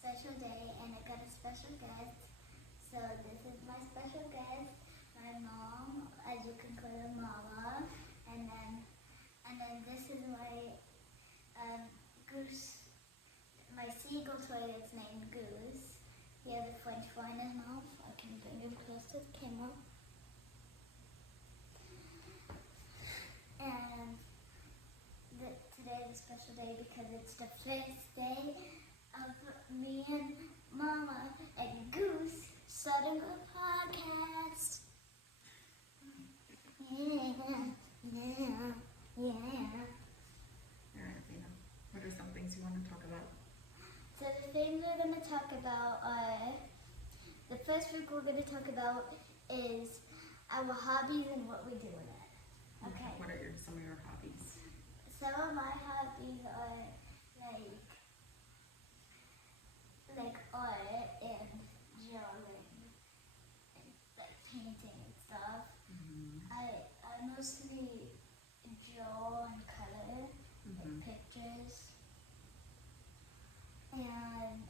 special day and I got a special guest. So this is my special guest, my mom, as you can call her Mama, and then this is my goose, my seagull toy is named Goose. He has a French fry in his mouth. I can bring him close to the camera. And today is a special day because it's the first day of me and Mama and Goose starting a podcast. Yeah. All right, Aleena. What are some things you want to talk about? So the things we're going to talk about are, the first thing we're going to talk about is our hobbies and what we do in it. Okay. What are some of your hobbies? Some of my hobbies are like art and drawing and like painting and stuff. Mm-hmm. I mostly draw and color like pictures and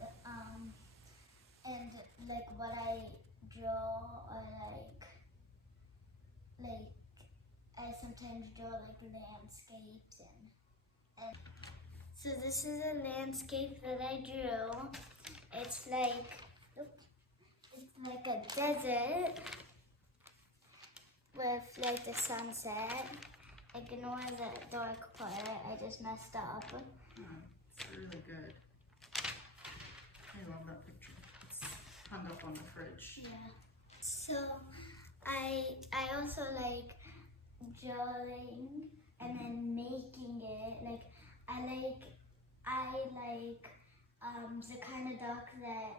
like what I draw are like I sometimes draw like landscapes and so this is a landscape that I drew. It's like a desert with like the sunset. Ignore the dark part, I just messed up. Oh, it's really good. I love that picture. It's hung up on the fridge. Yeah. So I also like drawing and then making it. Like I like the kind of duck that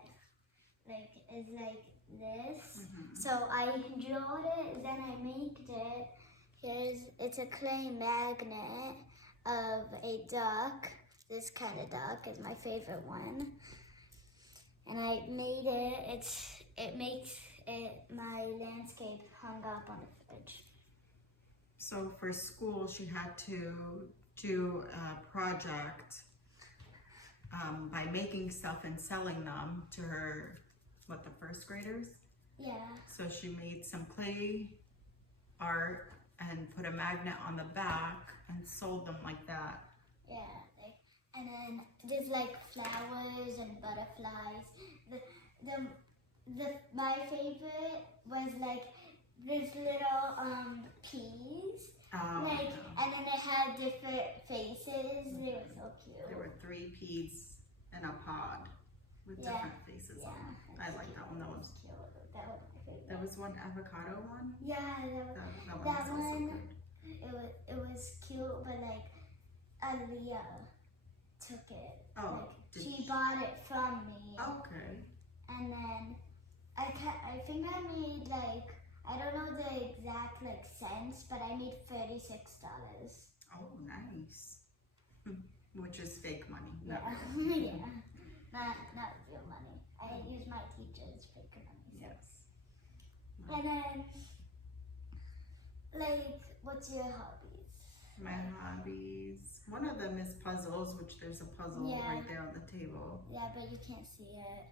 like is like this. So I drawed it, then I made it. It's a clay magnet of a duck. This kind of duck is my favorite one. And I made it. It makes it my landscape hung up on the fridge. So for school, she had to do a project by making stuff and selling them to her, the first graders? Yeah. So she made some clay art and put a magnet on the back and sold them like that. Yeah, and then there's like flowers and butterflies. My favorite was like this little peas. Oh, And then they had different faces. They were so cute. There were 3 peas in a pod with different faces on them. I like that one. That was cute. That was my favorite. There was one avocado one. Yeah, that one. It was cute, but like Aaliyah took it. Oh, like, she bought it from me. Okay. And then I think I made like, I don't know the exact like cents, but I made $36. Oh, nice. Which is fake money. Yeah. Yeah. Not real money. I use my teacher's fake money. Yes. And then, like, what's your hobbies? My hobbies. One of them is puzzles, which there's a puzzle right there on the table. Yeah, but you can't see it.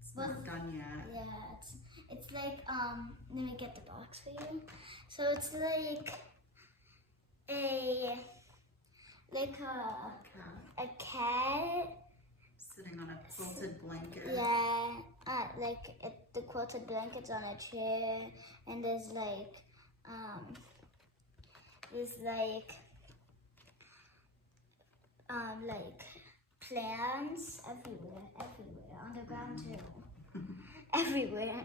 It's not done yet. Yeah, it's like let me get the box for you. So it's like a cat sitting on a quilted blanket. Yeah, the quilted blanket's on a chair, and there's like plants everywhere on the ground too. Everywhere,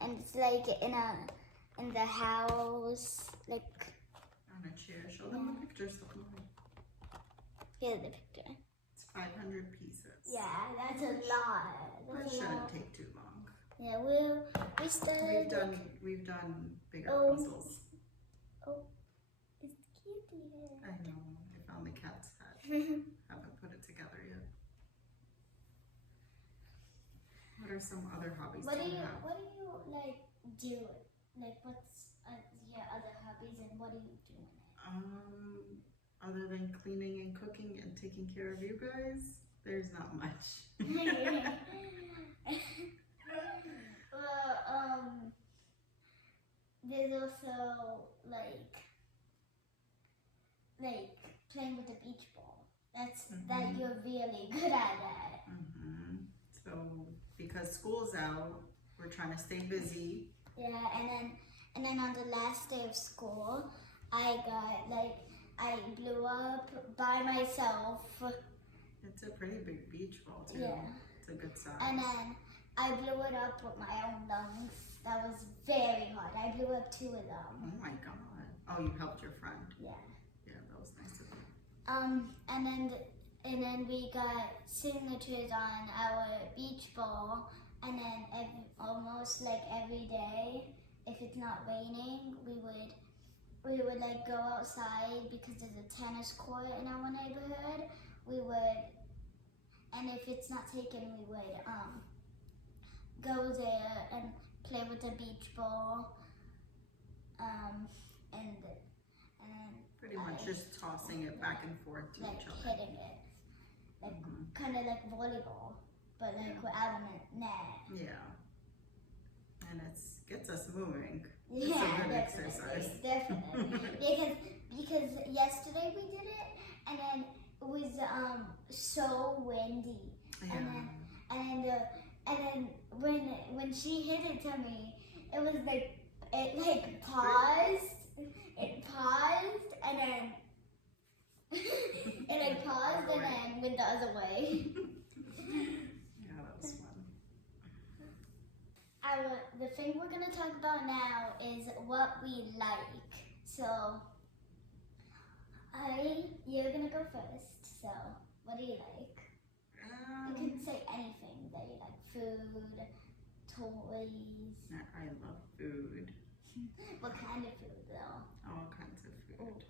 and it's like in the house, like on a chair. Show them the pictures. Here's the picture. It's 500 pieces. Yeah, that's a lot. That shouldn't take too long. Yeah, we started. We've done bigger puzzles. Oh, it's cute here. I know. I found the cat's head. Haven't put it together yet. What are some other hobbies What do you have? like do? Like what's your other hobbies and what do you do in it? Other than cleaning and cooking and taking care of you guys, There's not much. Well, there's also like playing with a beach ball. That you're really good at that. So because school's out, we're trying to stay busy. Yeah, and then on the last day of school, I blew up by myself. It's a pretty big beach ball too. Yeah. It's a good size. And then I blew it up with my own lungs. That was very hard. I blew up 2 of them. Oh my God. Oh, you helped your friend. Yeah. Yeah, that was nice of you. And then we got signatures on our beach ball, and then almost like every day, if it's not raining, we would like go outside because there's a tennis court in our neighborhood. And if it's not taken, we would go there and play with the beach ball, and Pretty much just tossing it back and forth to like each other. hitting it, like kind of like volleyball, but like without a net. Yeah. And it gets us moving. It's Yeah, a good definitely, exercise. definitely. because yesterday we did it, and then it was so windy, Yeah. and then when she hit it to me, it was like it paused. It paused, and then it paused, and then went the other way. Yeah, that was fun. The thing we're gonna talk about now is what we like. So, you're gonna go first. So, what do you like? You can say anything that you like. Food, toys. I love food. What kind of food though? All kinds of food.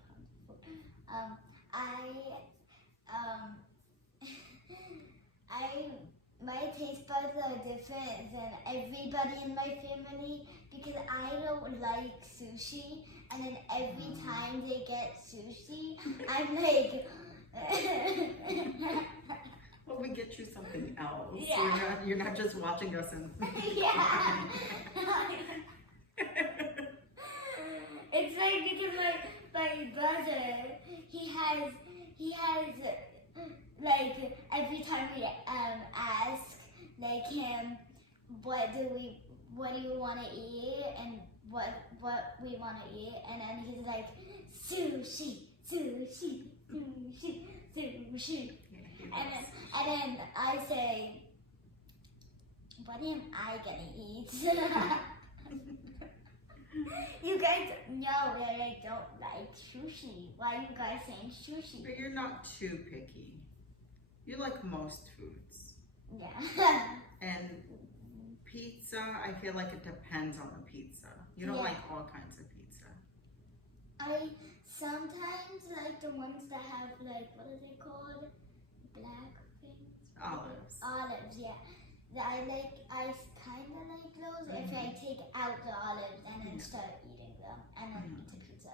My taste buds are different than everybody in my family because I don't like sushi, and then every time they get sushi, I'm like. Well, we get you something else. Yeah. You're not just watching us and. Yeah. It's like because my brother, he has like every time we ask like him what do you want to eat and what we want to eat, and then he's like sushi. And then I say, what am I gonna eat? You guys know that I don't like sushi. Why are you guys saying sushi? But you're not too picky. You like most foods. Yeah. And pizza, I feel like it depends on the pizza. You don't like all kinds of pizza. I sometimes like the ones that have like, what are they called? Black things? Olives. Olives, yeah. I kind of like those if I take out the olives and then start eating them and then eat the pizza.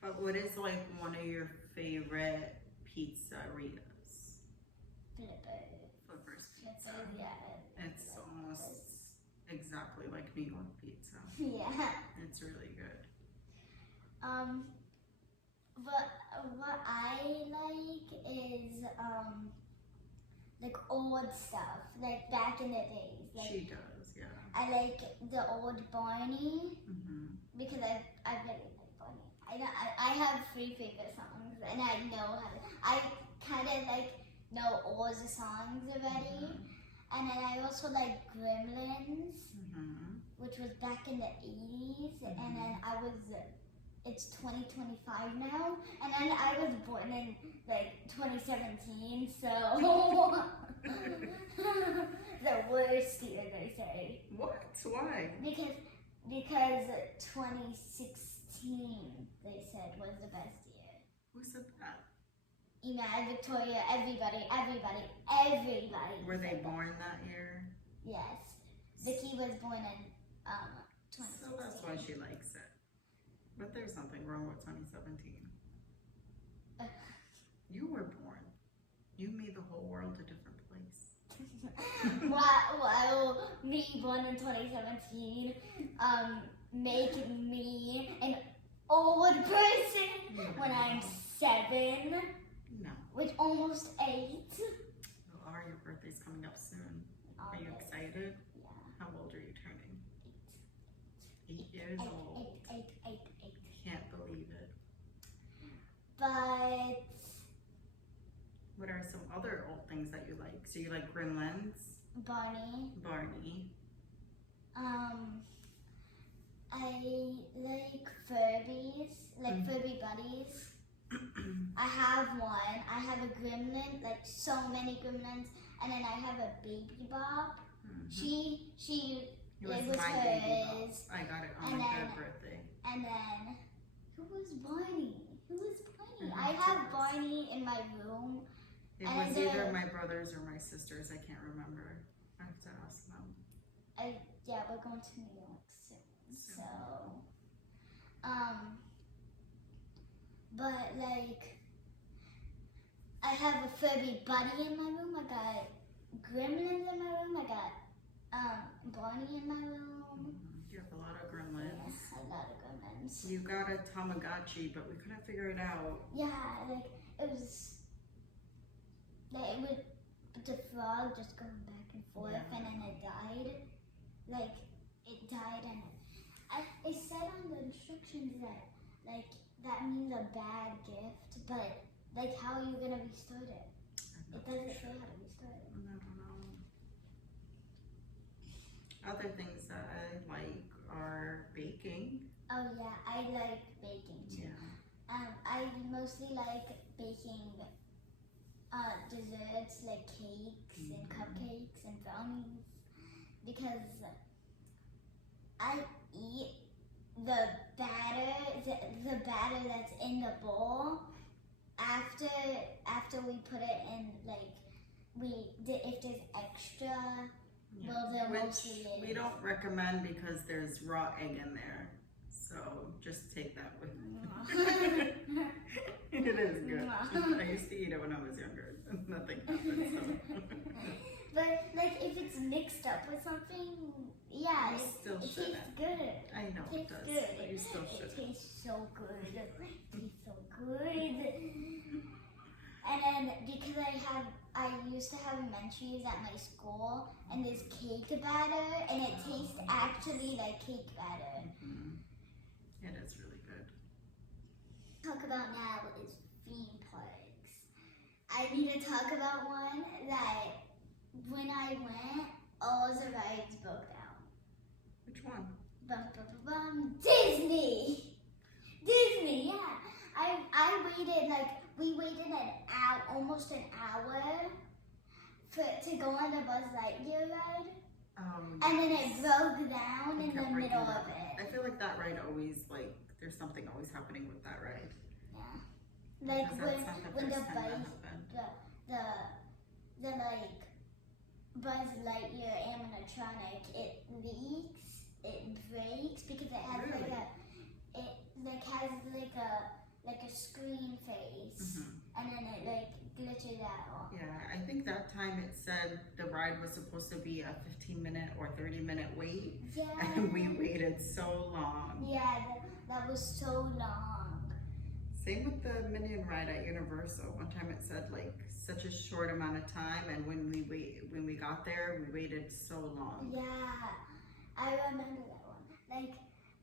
But what is like one of your favorite pizzerias? Flipper's Pizza. Yeah. It's almost exactly like New York pizza. Yeah. It's really good. What I like is like old stuff, like back in the days. Like, She does, yeah. I like the old Barney because I really like Barney. I have 3 favorite songs, and I know I kind of like know all the songs already. And then I also like Gremlins, which was back in the 80s, and then it's 2025 now, and then I was born in like 2017, so the worst year, they say. What? Why? Because 2016, they said, was the best year. Who said that? Ina, Victoria, everybody. Were they born that year? Yes. Vicky was born in 2016. So that's why she likes it. But there's something wrong with 2017. You were born. You made the whole world a different while me born in 2017 make me an old person when I'm 7, No. with almost 8. Oh, your birthday's coming up soon. Are you excited? Yeah. How old are you turning? 8 years old. 8. Can't believe it. But What are some other old things that you like? So you like Gremlins, Barney, I like Furbies, like Furby buddies. I have one. I have a gremlin, like so many gremlins, and then I have a baby Bob. It was was my baby Bob. hers. I got it on And my then- 3rd birthday. And then who was Barney? Mhm, I have it was. Barney in my room. It And was then- either my brothers or my sisters. I can't remember. I have to ask them. Yeah, we're going to New York soon. So, but like, I have a Furby buddy in my room. I got gremlins in my room. I got Barney in my room. You have a lot of Yeah, Gremlins. a lot of gremlins. You got a Tamagotchi, but we couldn't figure it out. Yeah, like it was. Like it would, the frog just going back and forth, Yeah. and then it died. Like it died, and it said on the instructions that like that means a bad gift, but like how are you gonna restore it? I'm It not doesn't sure. say how to restore it. I don't know. Other things that I like are baking. Oh yeah, I like baking too. Yeah. I mostly like baking desserts like cakes and cupcakes and brownies because I eat the batter that's in the bowl after we put it in, like if there's extra, Yeah. well then Which mostly we don't recommend because there's raw egg in there. So just take that with you. It is good. I used to eat it when I was younger. Nothing happened. So. But like if it's mixed up with something, yeah, You it still tastes shouldn't. good. I know it Tastes does, good. but you still It should. tastes so good. It tastes so good. And then because I used to have Menchie's at my school, and there's cake batter, and it tastes actually like cake batter. It is really good. Talk about now is theme parks. I need to talk about one that when I went, all the rides broke down. Which one? Bum, bum, bum, bum. Disney, yeah. We waited almost an hour to go on the Buzz Lightyear ride, and then it broke down in the kept breaking middle down. of it. I feel like that ride always, like, there's something always happening with that ride. Yeah, like Because that's not the when the first time that bike, happened. the like Buzz Lightyear animatronic, it leaks, it breaks because it has Really? like a screen face, and then it like glitches out. Yeah, I think that time it said the ride was supposed to be a 15-minute or 30-minute wait, Yeah. and we waited so long. Yeah, that was so long. Same with the Minion ride at Universal. One time it said like such a short amount of time, and when we got there, we waited so long. Yeah, I remember that one. Like,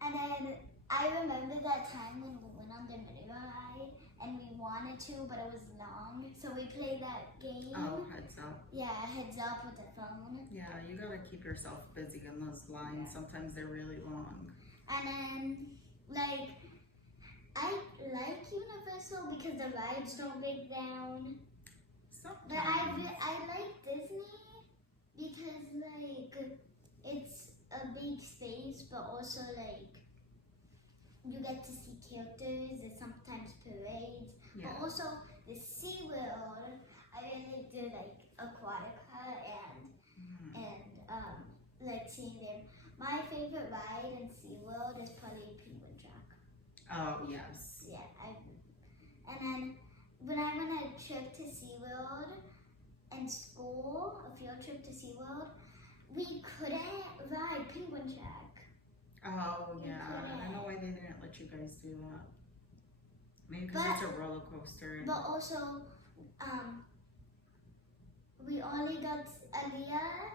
and then I remember that time when we went on the mini ride and we wanted to, but it was long, so we played that game. Oh, heads up. Yeah, heads up with the phone. Yeah, you gotta keep yourself busy in those lines. Sometimes they're really long. And then, like, I like Universal because the rides don't break down. But I like Disney because, like, it's a big space, but also, like, you get to see characters and sometimes parades. Yeah. But also, the SeaWorld, I really do like Aquatica and like seeing them. My favorite ride in SeaWorld is probably Penguin Truck. Oh, yes. Yeah, and then when I went on a trip to SeaWorld, in school, a field trip to SeaWorld, we couldn't ride Penguin Shack. Oh, We yeah. I don't know why they didn't let you guys do that. Maybe because it's a roller coaster. But also, we only got, Aaliyah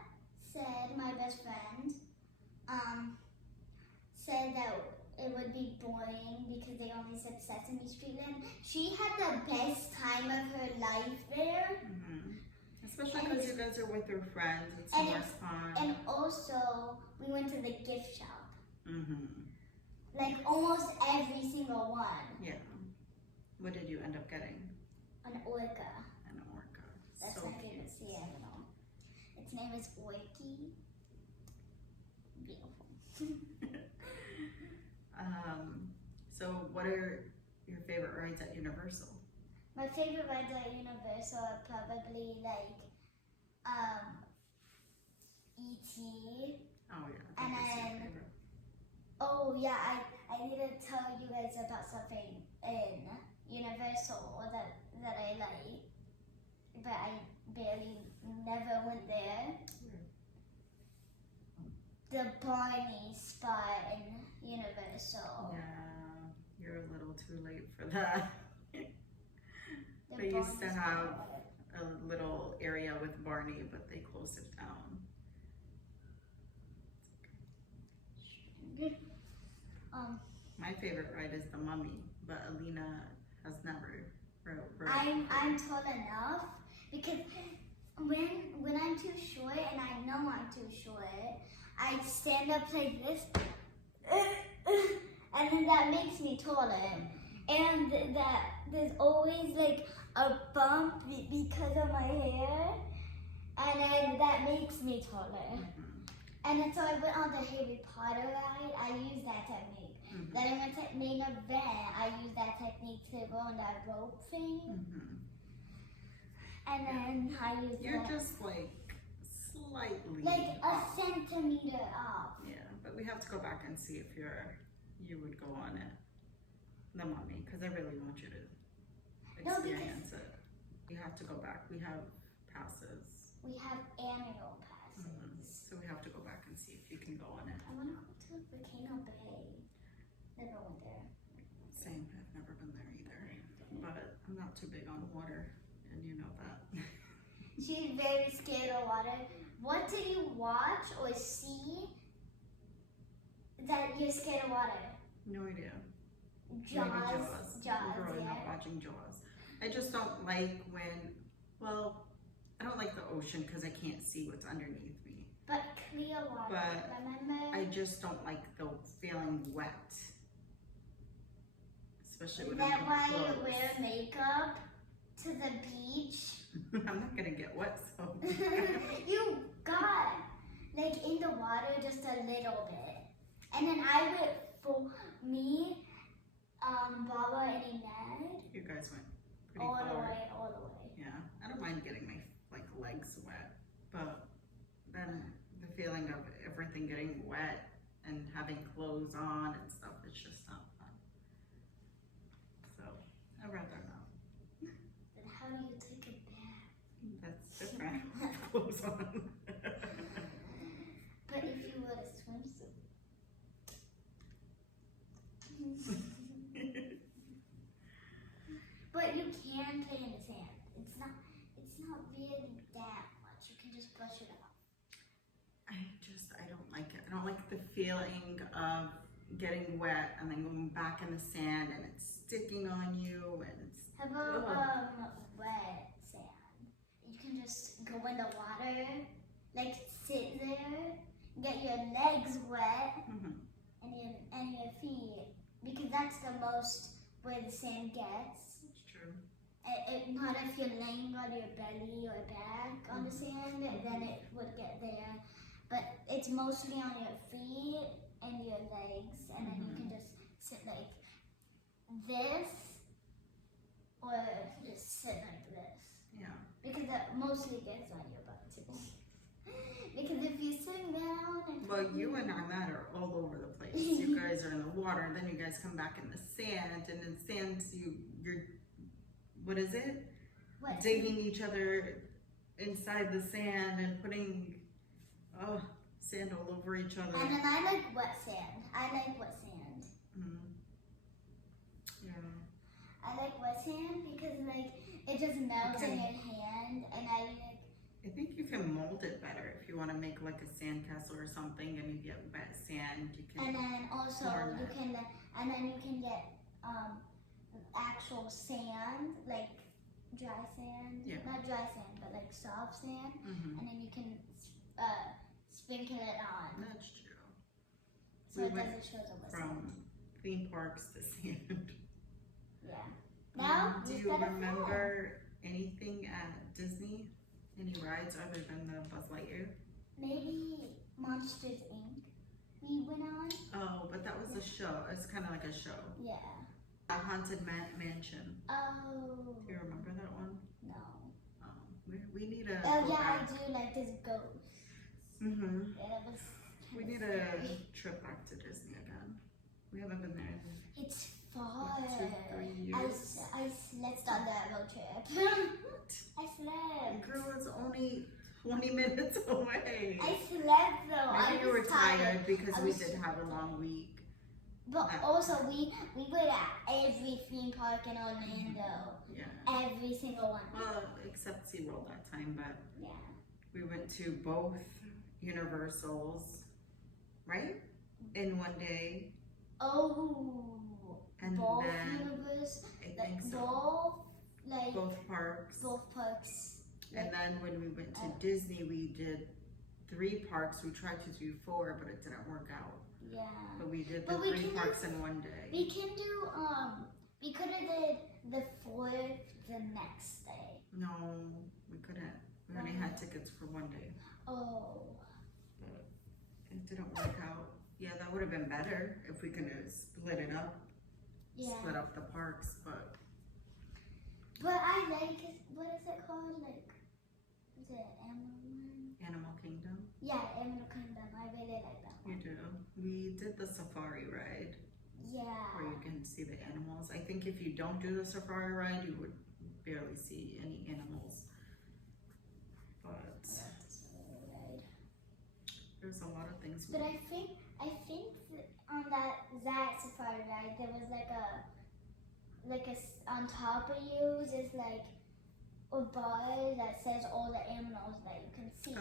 said, my best friend, said that it would be boring because they only said Sesame Street Land. She had the best time of her life there. Especially because you guys are with your friends. It's and more it's- fun. And also, we went to the gift shop. Mm-hmm. Like almost every single one. Yeah. What did you end up getting? An orca. An orca. That's So my favorite sea animal. Its name is Orky. Beautiful. So what are your favorite rides at Universal? My favorite rides at Universal are probably like E.T. Oh yeah. And that is your then- favorite. Oh yeah, I need to tell you guys about something in Universal that I like, but I barely never went there. The Barney spot in Universal. Yeah, you're a little too late for that. The They used to Barney have spot. a little area with Barney, but they closed it down. My favorite ride is the Mummy, but Aleena has never rode. I'm tall enough because when I'm too short and I know I'm too short, I stand up like this, and then that makes me taller. And that there's always like a bump because of my hair, and then that makes me taller. And then so I went on the Harry Potter ride. I used that technique. Then I went to main event. I used that technique to go on that rope thing. And then I used You're that, just like slightly like a off. centimeter off. Yeah, but we have to go back and see if you would go on it, the Mummy, because I really want you to No, because- experience it. You have to go back. We have passes, We have annual passes. so we have to go back and see if you can go on it. I want to go to Volcano Bay. Never went there. Same, I've never been there either, but I'm not too big on water, and you know that. She's very scared of water. What did you watch or see that you're scared of water? No idea. Jaws. Maybe Jaws, Growing up yeah. watching Jaws. I just don't like I don't like the ocean because I can't see what's underneath me. But clear water, But remember? I just don't like the feeling wet. Especially Is when that I'm why clothes. you wear makeup to the beach? I'm not gonna get wet, so. You got like in the water just a little bit. And then I went for me, Baba and Enad, You guys went pretty all far. the way. Yeah, I don't mind getting my legs wet, but then the feeling of everything getting wet and having clothes on and stuff, it's just not fun. So I'd rather not. But how do you take a bath? That's different. With clothes on. But if you wear a swimsuit. But you can play in the sand. It's not really that much. You can just brush it off. I don't like it. I don't like the feeling of getting wet and then going back in the sand and it's sticking on you and it's. How about wet sand? You can just go in the water, like sit there, get your legs wet and your feet, because that's the most where the sand gets. It's true. Not if you're laying on your belly or back on the sand, then it would get there. But it's mostly on your feet and your legs, and then you can just sit like this or just sit like this. Yeah. Because that mostly gets on your butt too. Because if you sit down and Well, you and Ahmad are all over the place. You guys are in the water, and then you guys come back in the sand, and in sand you're what is it? what? Digging each other inside the sand and putting sand all over each other. And then I like wet sand. I like wet sand. Yeah. I like wet sand because like it just melts in your hand, and I think you can mold it better if you want to make like a sandcastle or something, and you get wet sand. You can. And then also you can get actual sand, like dry sand, not dry sand, but like soft sand, and then you can sprinkle it on. That's true. So it doesn't show the wet from theme parks to sand. Yeah. Now, do you remember anything at Disney? Any rides other than the Buzz Lightyear? Maybe Monsters Inc. we went on. Oh, but that was a show. It's kind of like a show. Yeah. A Haunted Mansion. Oh. Do you remember that one? No. We need a. Oh yeah, I do like this ghost. Mhm. Yeah, that was. We need a trip back to Disney again. We haven't been there in It's far. 2-3 years. I slept on that road trip. I slept. Girl, it's only 20 minutes away. I slept though. Maybe you were tired because we did have a long week. But also we were at every theme park in Orlando. Yeah. Every single one. Well, except SeaWorld that time, but yeah. We went to both Universals, right? In one day. Oh. And both then universe, I think so. Both parks. Both parks. And then when we went to Disney, we did 3 parks. We tried to do 4, but it didn't work out. Yeah. But we did the 3 parks in one day. We can do we could have did the 4th the next day. No, we couldn't. We only had tickets for one day. Oh. But it didn't work out. Yeah, that would have been better if we could have split it up. Yeah. Split up the parks, but I like what is it called? Like, is it Animal Kingdom? Yeah, Animal Kingdom. I really like that one. You do. We did the safari ride. Yeah. Where you can see the animals. I think if you don't do the safari ride, you would barely see any animals. But there's a lot of things. But I think on that safari ride there was like a on top of you there's like a bar that says all the animals that you can see.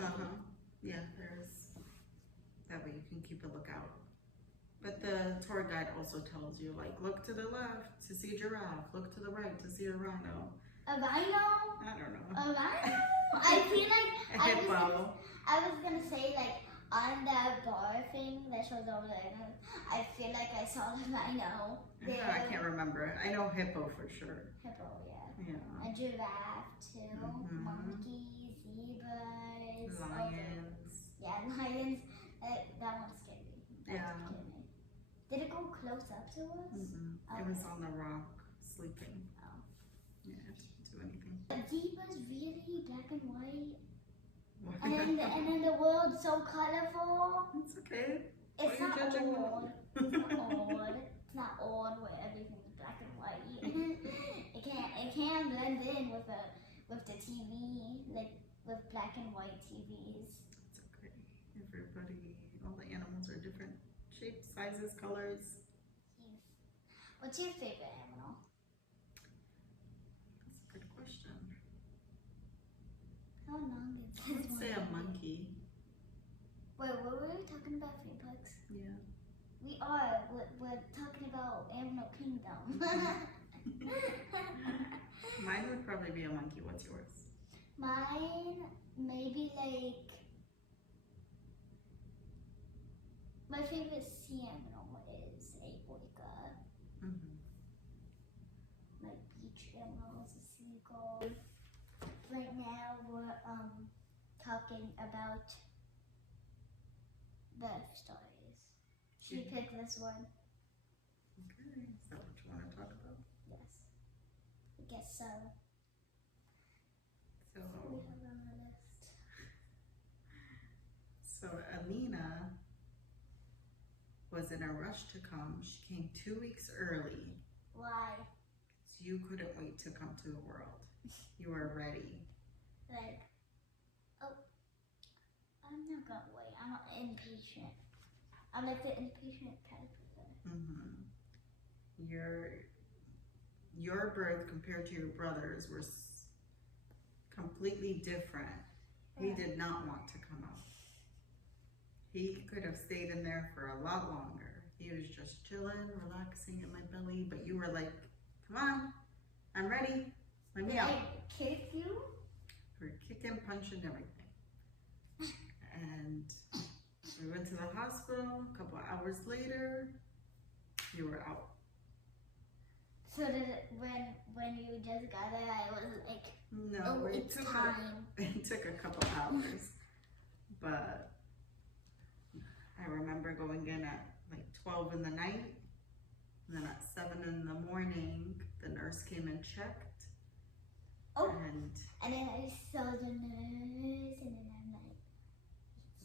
Yeah, there's that way you can keep a lookout. But the tour guide also tells you, like, look to the left to see a giraffe, look to the right to see a rhino. A rhino? I don't know. A rhino? I feel like a hippo. I was gonna say, like, on that bar thing that shows all the animals, I feel like I saw the rhino. I can't remember. I know hippo for sure. Hippo, yeah. A giraffe too. Monkeys, zebras. Lions. Yeah, lions. That one scared me. Yeah. Did it go close up to us? It was on the rock, sleeping. Oh. Yeah, it didn't do anything. The zebra's really black and white. What? And then the world's so colorful. It's okay. It's not judging old. It's not old. It's not old where everything's black and white. it can't blend in with the TV, like with black and white TVs. It's okay. Everybody, all the animals are different shapes, sizes, colors. What's your favorite animal? That's a good question. How long is I this would say a monkey. Wait, what were we talking about? Theme parks? Yeah. We are. We're talking about Animal Kingdom. Mine would probably be a monkey. What's yours? Mine, maybe like my favorite sea animal is a orca. My beach animal is a seagull. Right now we're talking about the stories. Should we pick this one? Okay, is that what you want to talk about? Yes. I guess so. So, We have on the list. so Aleena was in a rush to come. She came 2 weeks early. Why? So you couldn't wait to come to the world. You were ready. Like, I'm not gonna wait. I'm impatient. I'm like the impatient caterpillar. Your birth compared to your brother's was completely different. He did not want to come out. He could have stayed in there for a lot longer. He was just chilling, relaxing in my belly, but you were like, come on, I'm ready. Let me Did out. I kick you? We were kicking, punching, everything. And we went to the hospital. A couple of hours later, you were out. So did it, when you just got it, I was like, No, oh, it's time. It took a couple hours, but I remember going in at like 12 in the night, and then at 7 in the morning, the nurse came and checked. Oh, and and then I saw the nurse, and then I'm like,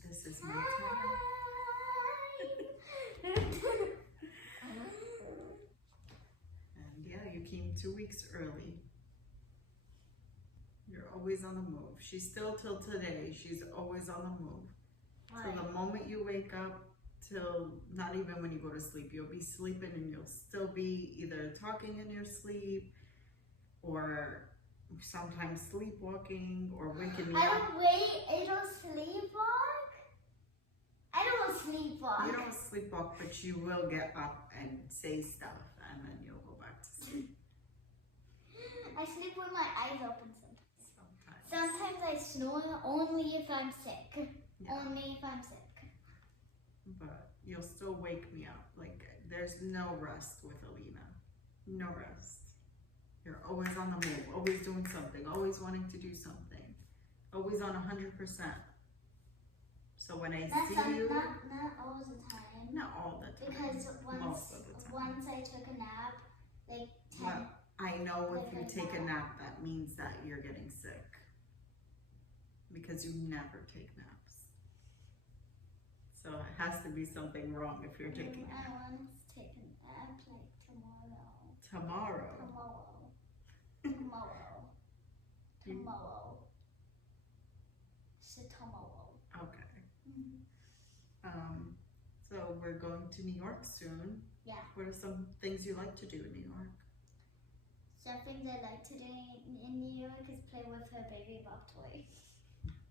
this is my time. And yeah, you came 2 weeks early. You're always on the move. She's still till today, she's always on the move. So the moment you wake up till not even when you go to sleep, you'll be sleeping and you'll still be either talking in your sleep or sometimes sleepwalking or waking me I up. don't wait, I don't sleepwalk. I don't sleepwalk. You don't sleepwalk, but you will get up and say stuff and then you'll go back to sleep. I sleep with my eyes open Sometimes. Sometimes I snore only if I'm sick. Yeah. Only if I'm sick. But you'll still wake me up. Like, there's no rest with Aleena. No rest. You're always on the move, always doing something, always wanting to do something, always on 100%. So when I see you, not all the time. not all the time, Because most of the time. once I took a nap, like 10. Well, I know if you like take a that. nap, that means that you're getting sick. Because you never take naps. So it has to be something wrong if you're taking a I nap. want to take a nap like tomorrow. Tomorrow. So tomorrow. Okay. So we're going to New York soon. Yeah. What are some things you like to do in New York? Something that I like to do in New York is play with her baby Bob toy.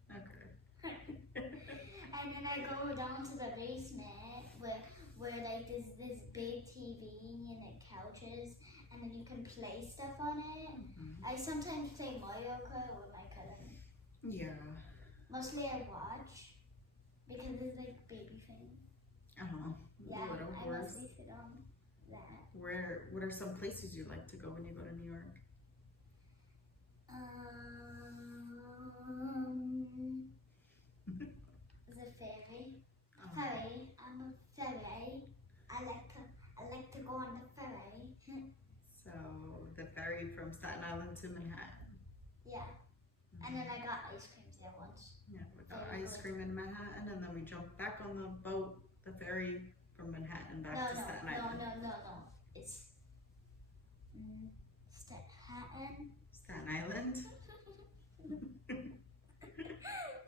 Okay. And then I go down to the basement where like there's this big TV and like couches, and then you can play stuff on it. I sometimes play Mario Kart with my cousin. Yeah. Mostly I watch because it's like baby thing. Yeah, Little I horse. mostly sit on that. What are some places you like to go when you go to New York? The ferry. Ferry. I'm a ferry. I like to go on the ferry. So the ferry from Staten Island to Manhattan. Yeah. And then I got ice cream there once. Yeah, we got Very ice good. cream in Manhattan, and then we jumped back on the boat, the ferry from Manhattan back to Staten Island. No. It's Staten. Staten Island.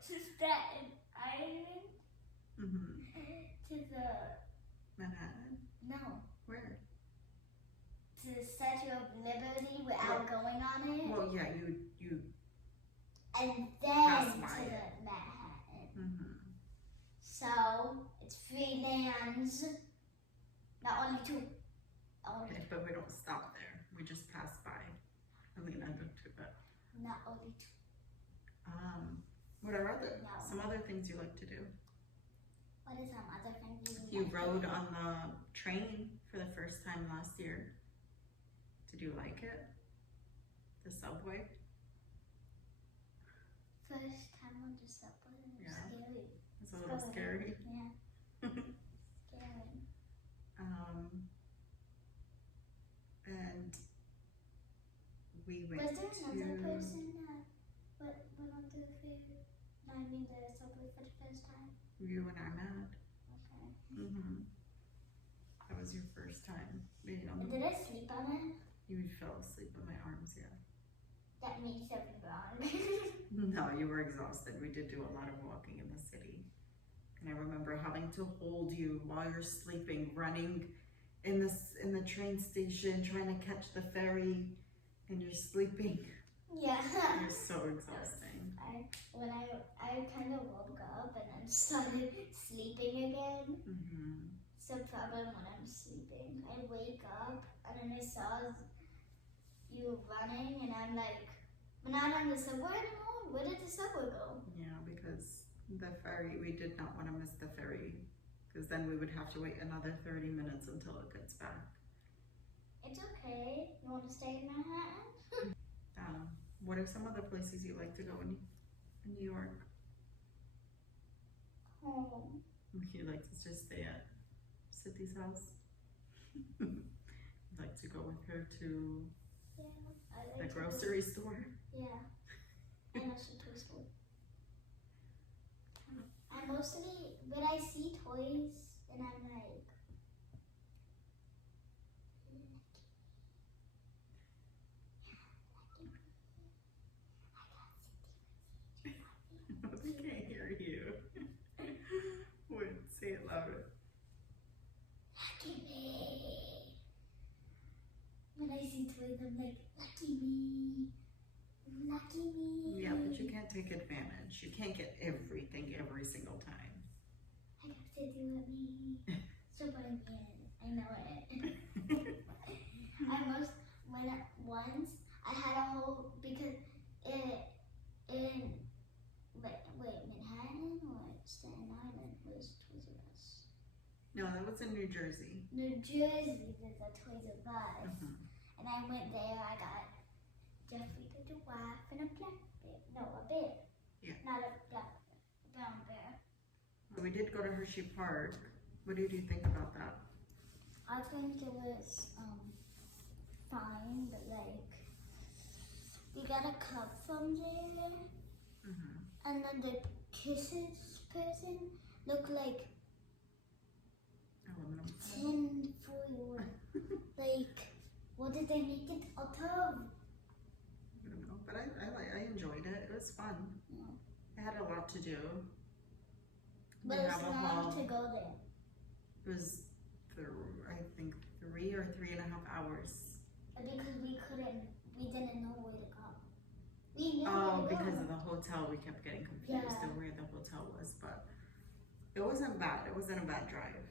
To Staten Island. To the Manhattan. no. Where? To the Statue of Liberty without going on it. Well, yeah, you. And Pass then by to it. the Manhattan. So it's 3 lands, not only 2. Okay, but we don't stop there. We just pass by. Aleena looked at that. Not only 2. What are No. some other things you like to do? What is some other thing You rode on the train for the first time last year. Did you like it? The subway? First time on the subway. It was Yeah. scary. It's a little scary. Yeah. Scary. And we went Was there another to. person that went on the ferry? No, I mean the subway for the first time. You and Ahmad. Okay. That was your first time being on the. Did I sleep on it? You fell asleep in my arms, yeah. That means something wrong. No, you were exhausted. We did do a lot of walking in the city. And I remember having to hold you while you're sleeping, running in the train station, trying to catch the ferry, and you're sleeping. Yeah. You're so exhausting. When I kind of woke up and then started sleeping again. Mm-hmm. It's a problem when I'm sleeping. I wake up and then I saw you running and I'm like, we're not on the subway anymore? Where did the subway go? Yeah, because the ferry, we did not want to miss the ferry, because then we would have to wait another 30 minutes until it gets back. It's okay. You want to stay in Manhattan? What are some other places you like to go in New York? Home. You like to just stay at Sydney's house? You like to go with her to Yeah. I the like to grocery store? Yeah. And also toy store. I mostly, when I see toys, and I'm like, I can't hear you. Wait, say it louder. lucky me. When I see toys, I'm like, lucky me. Lucky me. Yeah, but you can't take advantage. You can't get everything every single time. I got to do it me. So funny, I know it. Once I had a whole, because in Manhattan or Staten Island was Toys R Us. No, that was in New Jersey. New Jersey, there's a Toys R Us. Mhm. And I went there, I got Jeffrey the giraffe and a black bear. No, a bear. Yeah. Not a black bear, a brown bear. We did go to Hershey Park. What did you think about that? I think it was fine, but like, we got a cup from there. Mm-hmm. And then the kisses person looked like Aluminum. tin foil. Like, what did they make it out of? I don't know, but I enjoyed it. It was fun. Yeah. It had a lot to do. But They it's have a long hall. to go there. It was, I think, 3 or 3.5 hours. Because we didn't know where to go. We knew Oh, where to because go. of the hotel, we kept getting confused Yeah. of where the hotel was, but it wasn't bad. It wasn't a bad drive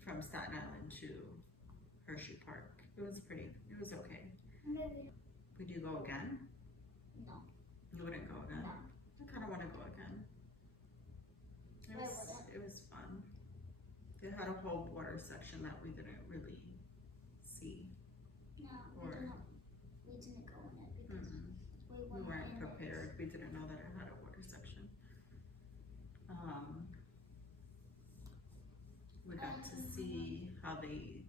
from Staten Island to Hershey Park. It was okay. Maybe. Would you go again? No. You wouldn't go again? No. I kind of want to go again. I wouldn't. It was fun. It had a whole water section that we didn't really see. No, Or- we didn't go in it because We weren't in prepared. We didn't know that it had a water section. We got to see how they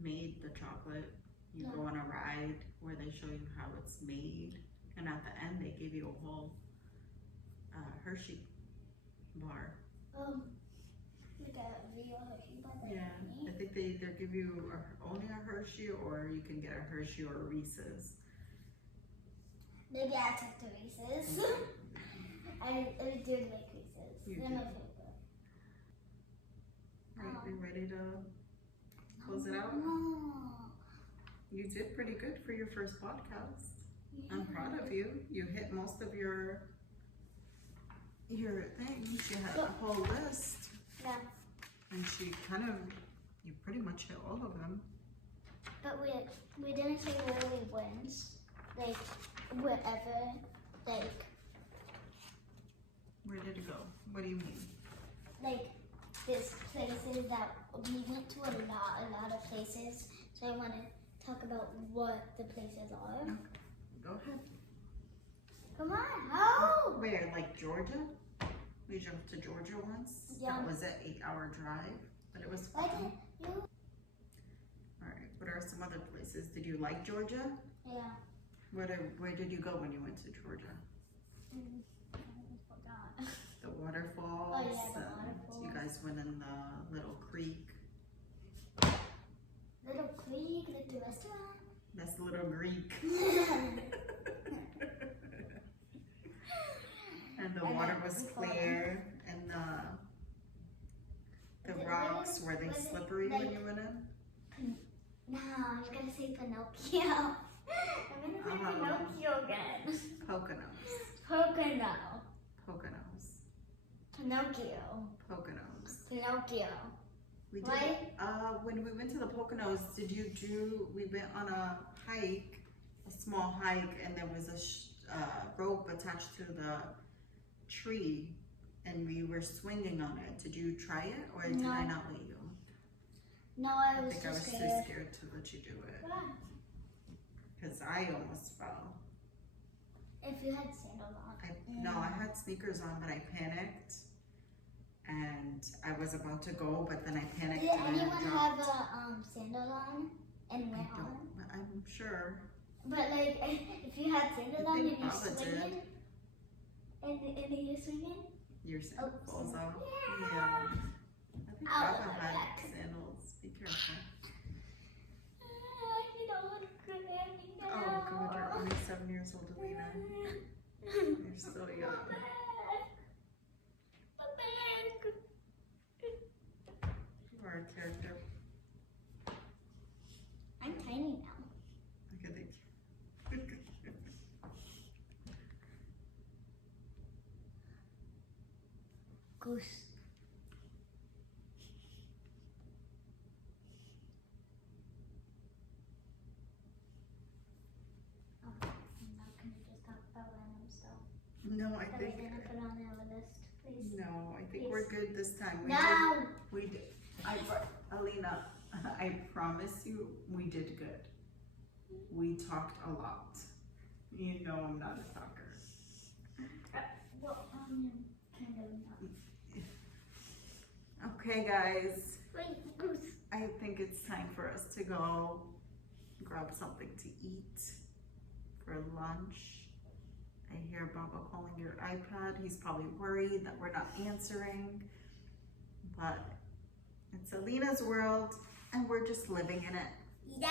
made the chocolate. You go on a ride where they show you how it's made, and at the end they give you a whole Hershey bar. Like a real Hershey bar. Yeah, I think they either give you only a Hershey, or you can get a Hershey or a Reese's. Maybe I took the Reese's. I did like Reese's. You They're did. my favorite. Right, we ready to close it out? No. You did pretty good for your first podcast. Yeah. I'm proud of you. You hit most of your things. You had a whole list, Yeah. and you pretty much hit all of them. But we didn't say where we went. Like, wherever. Like, Where did it go? What do you mean? like, there's places that we went to a lot of places. So I want to talk about what the places are. Go ahead. Come on, how? Where, like Georgia? We drove to Georgia once. Yeah. That was an 8-hour drive, but it was fun. Why can't you? All right. What are some other places? Did you like Georgia? Yeah. Where did you go when you went to Georgia? I forgot. The waterfalls. Oh, yeah, the and waterfalls. You guys went in the little creek. Little Creek, like the restaurant. That's Little Greek. was before. clear, and the rocks were they slippery when you went in? No, I was gonna say Pinocchio. I'm gonna say Pinocchio again. Poconos. Poconos. Pinocchio. Poconos. Pinocchio. We did. Right? When we went to the Poconos, we went on a hike, a small hike, and there was a rope attached to the tree, and we were swinging on it. Did you try it, or did I not let you? No, I was think too I was scared. too scared to let you do it. Why? Because I almost fell. If you had sandals on. No, I had sneakers on, but I panicked. And I was about to go, but then I panicked. Did and anyone I have dropped. sandals on and went on? I'm sure. But like, if you had sandals on and you're Baba swinging, and you're swinging, Your sandal falls off. Yeah. Yeah. I think I'll Baba let had that. sandals. Be careful. You don't look good at me now. Oh God, you're only 7 years old, Aleena. You're still young. You are a character. I'm tiny now. Look at the Goose. Oh, I'm not gonna just talk about random stuff. No, I That we're think gonna put on our list, please. no, I think Please. we're good this time. No! We did. Aleena, I promise you, we did good. We talked a lot. You know I'm not a talker. Well, kind of not. Okay, guys. Wait, Goose. I think it's time for us to go grab something to eat for lunch. I hear Baba calling your iPad. He's probably worried that we're not answering, but it's Aleena's world and we're just living in it. Yeah!